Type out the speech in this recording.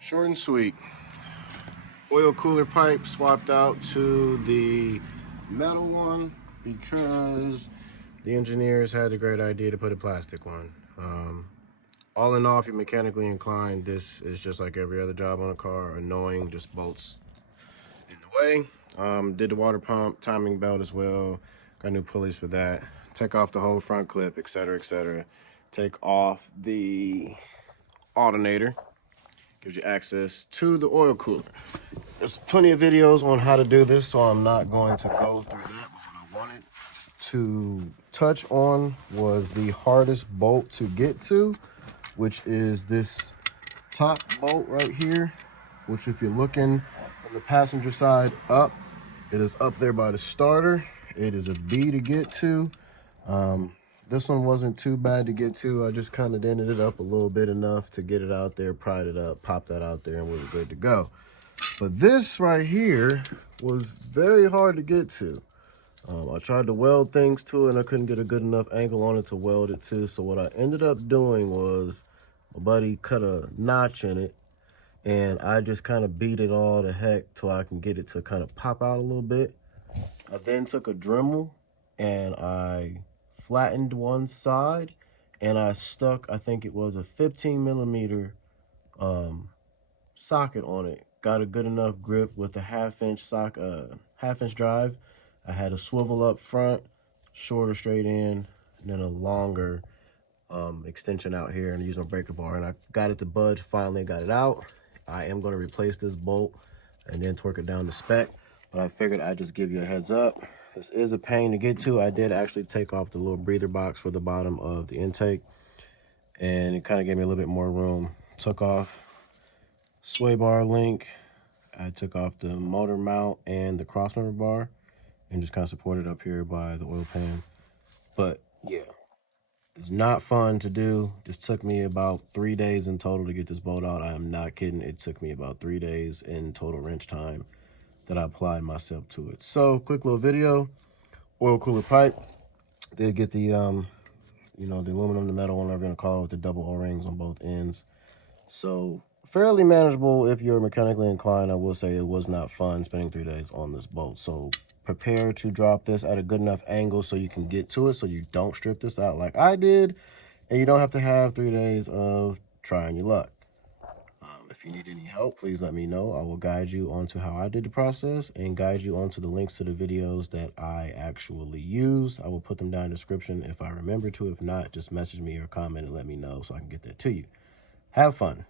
Short and sweet. Oil cooler pipe swapped out to the metal one because the engineers had the great idea to put a plastic one. All in all, if you're mechanically inclined, this is just like every other job on a car. Annoying, just bolts in the way. Did the water pump, timing belt as well. Got new pulleys for that. Take off the whole front clip, etc., etc. Take off the alternator. Gives you access to the oil cooler. There's plenty of videos on how to do this, so I'm not going to go through that. But what I wanted to touch on was the hardest bolt to get to, which is this top bolt right here, which if you're looking from the passenger side up, it is up there by the starter. It is a B to get to. This one wasn't too bad to get to. I just kind of dented it up a little bit enough to get it out there, pried it up, popped that out there, and we were good to go. But this right here was very hard to get to. I tried to weld things to it, and I couldn't get a good enough angle on it to weld it to. So what I ended up doing was my buddy cut a notch in it, and I just kind of beat it all to heck till I can get it to kind of pop out a little bit. I then took a Dremel and I flattened one side, and I stuck, I think it was a 15mm socket on it. Got a good enough grip with a half-inch drive. I had a swivel up front, shorter straight in, and then a longer extension out here, and I used my breaker bar, and I got it to budge. Finally got it out. I am going to replace this bolt and then torque it down to spec, but I figured I'd just give you a heads up. This is a pain to get to. I did actually take off the little breather box for the bottom of the intake, and it kind of gave me a little bit more room. Took off sway bar link. I took off the motor mount and the cross member bar, and just kind of supported up here by the oil pan. But yeah, it's not fun to do. This took me about 3 days in total to get this bolt out. I am not kidding. It took me about 3 days in total wrench time that I applied myself to it. So quick little video. Oil cooler pipe. Did get the the aluminum, the metal one, whatever you're gonna call it, with the double O-rings on both ends. So fairly manageable if you're mechanically inclined. I will say it was not fun spending 3 days on this bolt. So prepare to drop this at a good enough angle so you can get to it, so you don't strip this out like I did, and you don't have to have 3 days of trying your luck. If you need any help, please let me know. I will guide you onto how I did the process and guide you onto the links to the videos that I actually use. I will put them down in the description if I remember to. If not, just message me or comment and let me know so I can get that to you. Have fun.